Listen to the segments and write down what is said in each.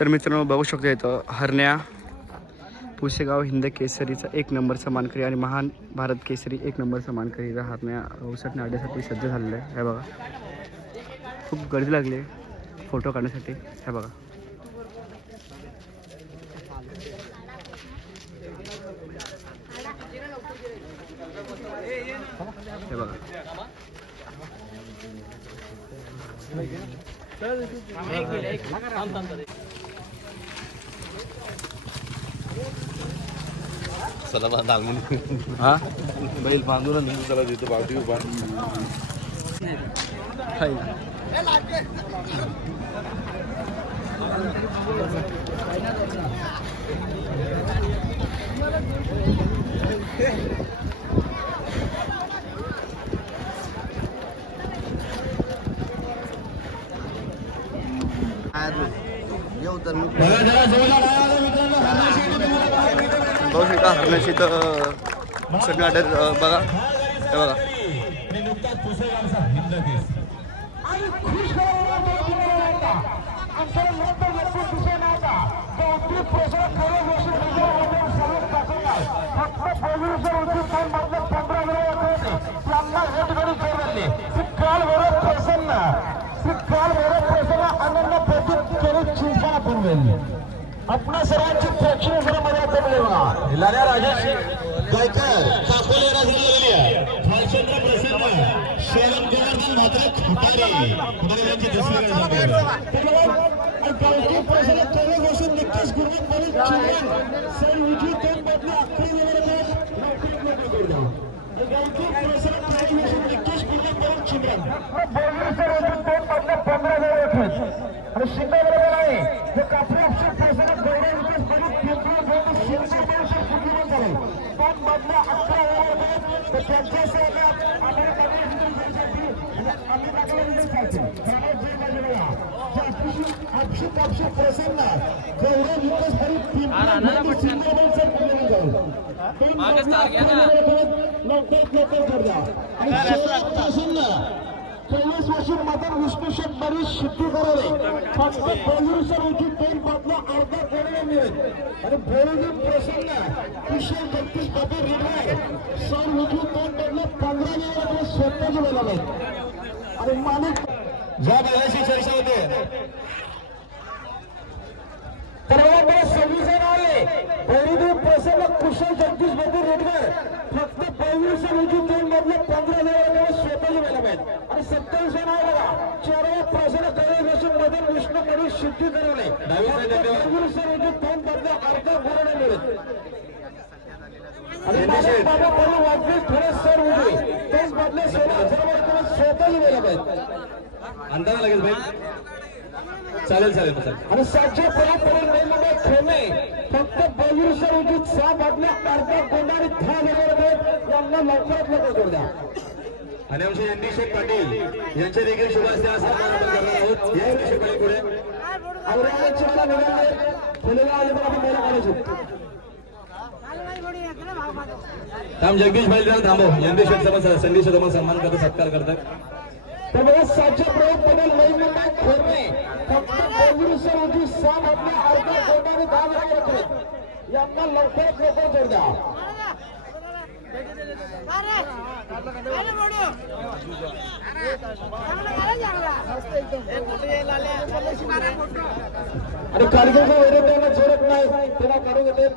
तर मित्रांनो बघू शकतो इथं हरण्या पुसेगाव हिंद केसरीचा एक नंबरचा मानकरी आणि महान भारत केसरी एक नंबरचा मानकरी हरण्या उसटणे आड्यासाठी सज्ज झालेलं आहे. हे बघा. खूप गर्दी लागली आहे फोटो काढण्यासाठी. हे बघा. हे बघा. चला दालमून हा? बैल बांधून चला तिथं बावटी उभा. हाय येऊ तर मग बघू शकता हरण्याची तर सगळं अड्यात बघा हे बघा आणि खुश करायला पाहिजे नाही का आमच्या नंतर लक्षात दिसे नाही का बहुतेक प्रसार खरं गोष्ट विजयामध्ये सर्व टाकत आहे फक्त पोलिसर होती पण मधलं पंधरा वेळा शकता त्यांना हेट सगळं केले बघा. हे बघा. प्रसन्न ती प्रसन्न. अनन्य प्रतीक केली चिंता बनवेल अपना सर्वांची कोचिंग जरा मज़ा कमी बघा हिलाऱ्या राजेश गायकर काकोले राजगलिया भालचंद्र प्रसन्न शेलम जनार्दन म्हात्रे खुटारे यांची गावठी प्रसन्न चोवीस वर्षून नक्कीच गुरुवार पर चुनाव सण उजवी दोन बदली अख्खी गावठी प्रसन्न चोवीस वर्षून नक्कीच गुरुवार पोलीस चिमण पंधरा हज़ार आणि शिंदे बरोबर आहे हे बदला अकरा तर त्यांच्या आम्हाला कमी आम्ही प्रसन्न हरी कर द्या आणि शेवट प्रसन्न चोवीस वर्षी मदन विष्णुशेठ बरीच सिद्धी करावे फक्त रोजी दोन बदला अर्धा कोणाला मिळेल. आणि भोळी प्रसन्न कुशल जगदीश बाबा रिडाय सर रोजी दोन बदला पंधरा वेळा स्वतःचे बोलावे आणि माणूस ज्या बैलाशी चर्चा होते. सर्वांकडे सव्वीस जण आले. भैरीदेव प्रसन्न कुशल जगदीश बाबू रेडकर बावीस रोजी दोन मधले पंधरा वेळा स्वतःचे बोलावे आणि सत्तावीस जण आहे बघा चारवा प्रसन्न कळे बसून मधून विष्णू कडे सिद्धी करवले. बावीस रोजी दोन मधले अर्धा गुरुने मिळत आणि बाबा पडून वाजवे थोडे सर उभे तेच बदले सोळा हजार स्वतःचे बोलावे अंदाजा लागेल भाई चालेल चालेल आणि सातशे पर्यंत नेमले खेमे फक्त बावीस रोजी सहा बातम्या अर्धा कोंडा आणि दहा हजार यांना लवकरात लवकर करू द्या. आणि आमचे एन डी शेख पाटील यांचे देखील शुभ असते आज सन्मान आपण करणार आहोत. या पाटील पुढे. औरंगाबाद चिमला निघाले फुलेला आले पण आपण थांब जगदीश भाई जरा थांबव. एन डी शेख समज संदेश सन्मान करतात सत्कार करतात. तर बघा सातशे प्रयोग पडेल नवीन मुंबई खेमे फक्त बावीस रोजी सहा आपल्या अर्धा कोटाने आणि दहा हजार रुपये यांना लवकरात लवकर जोड द्या आणि कारगिलचा वैर त्यांना जोडत नाही. त्याला काढून घेते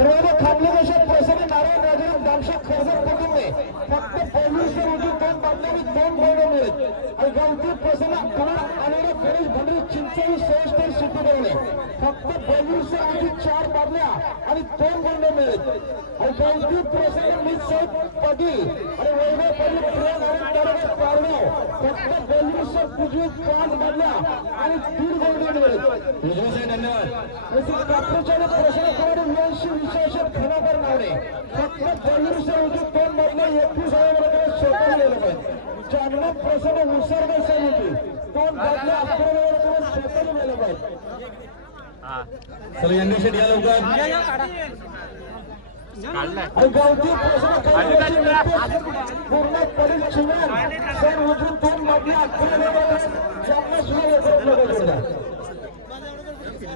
तर माझ्या खाल्ले देशात प्रसन्न नारायण राजाराम दामशा खरजर कुटुंबे फक्त पहिलीस रोजी दोन बातम्यांनी दोन बोर्ड मिळत आणि गावठी प्रसन्न कुणाल आणि गणेश भंडरी चिंचोळी श्रेष्ठ सिद्धी करणे फक्त पहिलीस रोजी चार बांधल्या आणि दोन बोर्ड मिळत आणि गावठी प्रसन्न मी साहेब पाटील आणि वैभव पाटील प्रिया नारायण तारका पारगाव. फक्त पहिलीस तुझी पाच बांधल्या आणि दीड गोल्ड मिळत धन्यवाद डॉक्टरच्या प्रश्न करून यांशी विशेष खनाकर नावणे फक्त पंधराशे रोजी दोन महिने एकवीस हजार स्वतः गेले पाहिजे जालना प्रसन्न विसर्ग समिती दोन गेले पाहिजे चला या लवकर गावठी प्रश्न पूर्ण परिचिन सर रोजी दोन महिने अकरा वेळा जालना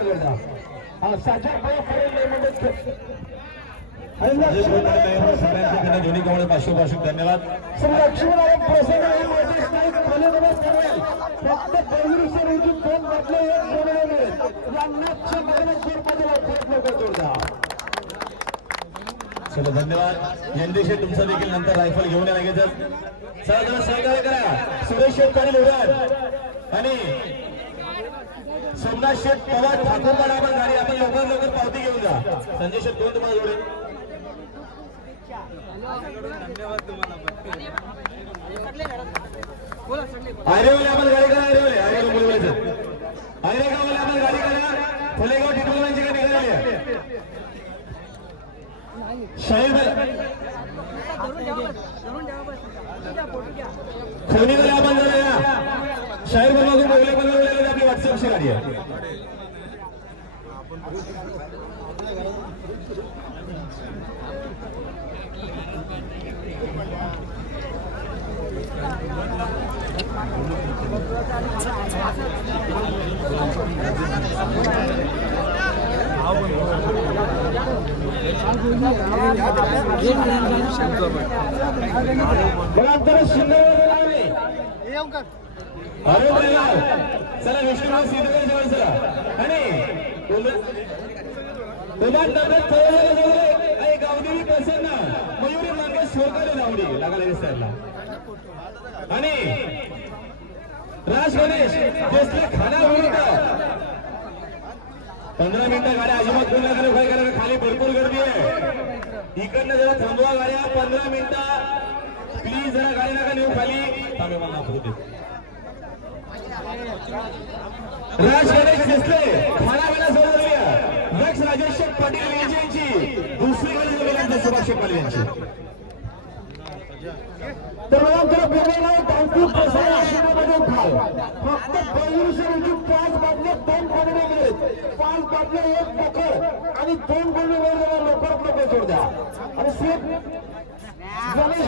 हा दोन्ही पाचशे पाचशे धन्यवाद. श्री लक्ष्मीनारायण प्रसन्न फक्त रोजी दोन एक प्रयत्न करतो चलो धन्यवाद. यंदेश तुमचा देखील नंतर रायफल घेऊन या लगेच चला जरा सहकार्य करा. सुरेश पाटील उरण आणि सोमनाथ शेठ पवार ठाकूरकडे आपण गाडी. आपण लवकर लवकर पावती घेऊन जा. संजय शेठ कोण तुम्हाला जोडेल. आयरेवाले आपण गाडी करा आयरेवाले. आयरे मुलगाचं आयरेगाववाले आपण गाडी करा. फुलेगाव टिटोलांची गाडी निघाली आहे शाहीर खोनीकडे आपण जरा या शाहीर बनवाजून बोलले पण बोलले आपली व्हॉट्सअपची गाडी आहे. बघा तर शिंदेवर आले अरे चला विष्णू सीताकडे जेवण चला आणि उमान ताब्यात थोडं जवळ आई गावदेवी प्रसन्न. मयुरी मार्ग शोकाले नावडी लागला दिसतायला आणि राज गणेश देसले खाना विरुद्ध पंधरा मिनिटं गाड्या अजिबात कोण लागले काय कारण खाली भरपूर गर्दी आहे. इकडनं जरा थांबवा गाड्या पंधरा मिनिटं. प्लीज जरा गाडी नका नेऊ खाली. थांबे मला दाखवू राज गणेश दिसले राजेश पाटील यांची दुसरी सुभाष पाटील यांची. तर बोलायला प्रसार आश्रमामध्ये फक्त पहिली म्हणजे पाच बाटल्या दोन मिळेल. पाच बाटल्या एक पकड. आणि दोन कोणी मिळेल लवकरात सोड द्या. आणि गणेश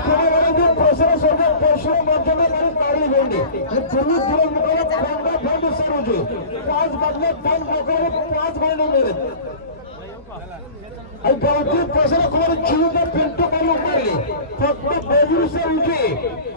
प्रसार सोडतात परशुराम माध्यमात आणि तावडी गोंडे हे पूर्वी दिवस पंधरा दोन दिवसा पाच बाटल्या दोन पकड पाच कोणी मिळेल आणि गावठी प्रसार कुमार चिवून पिंटू काही उभारले फक्त बेजूर रोजी